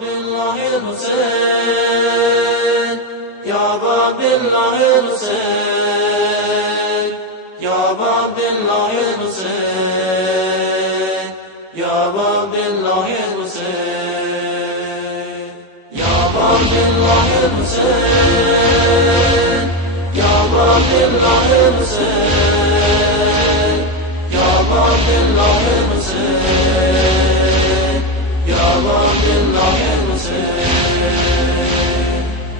بالله الحسين يا باب الله الحسين يا باب الله الحسين يا باب الله الحسين يا باب الله الحسين يا باب الله الحسين يا باب الله الحسين يا باب الله الحسين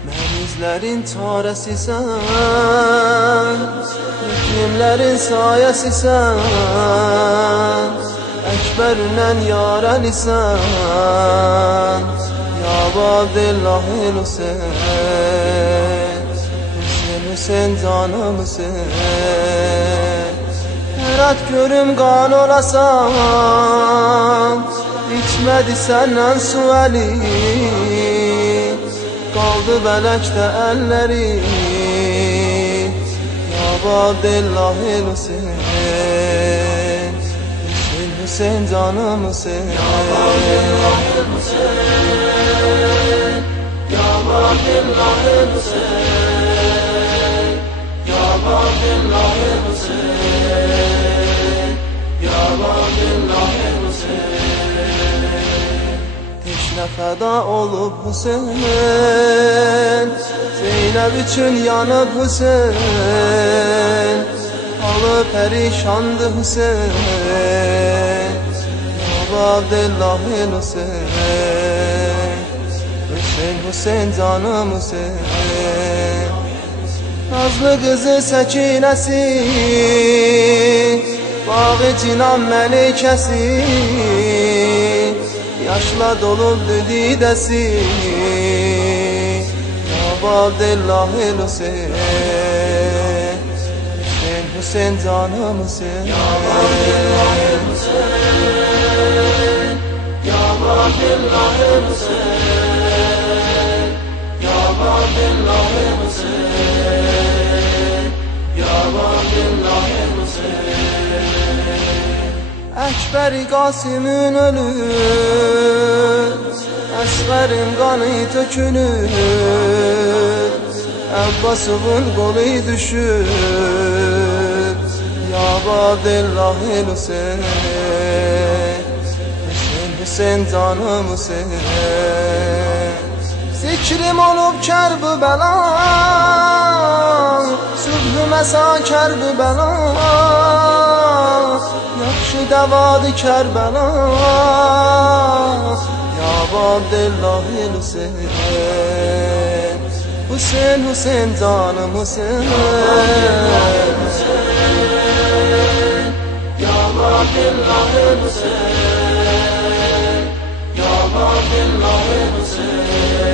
Menizlerin çaresisən, yetimlerin sayəsisən, Əkbərlə yarəlisən, Ya Abdüllahi Hüseyin, Hüseyin, Hüseyin canım Hüseyin, Hərat görüm qan olasan, İçmədi səndən su əli, qaldı bələkdə əlləri, Ya Abdüllahi Hüseyin, Hüseyin, Hüseyin canım Hüseyin, Ya Abdüllahi Hüseyin, Ya Abdüllahi Hüseyin, Ya Abdüllahi Hüseyin, Ya Abdüllahi Hüseyin. Teşne feda olup Hüseyin, Zeynep üçün yanıp Hüseyin, halı perişandı Hüseyin, Ya Abdüllahi Hüseyin, Hüseyin, Hüseyin canım Hüseyin, nazlı kızı Səkinəsi, bağı cinan məlikəsi, yaşla dolubdu didəsi, Ya Abdüllahi Hüseyin, Hüseyin, Hüseyin canım Hüseyin, Ya Abdüllahi Hüseyin, Ya Abdüllahi Hüseyin, Ya Abdüllahi Hüseyin, Ya Abdüllahi Hüseyin. Əkbəri Qasımın ölür, Əsğərin qanı tökülür, Əbbasovun qolu düşür, Ya Abdüllahi Hüseyin, Hüseyin, Hüseyin canım Hüseyin, zikrim olub Kərbəla, sübh məsa Kərbəla, yaxşı dəvadı Kərbəla, Ya Abdüllahi Hüseyin, Hüseyin, Hüseyin canım Hüseyin, Ya Abdüllahi Hüseyin, Ya Abdüllahi Hüseyin,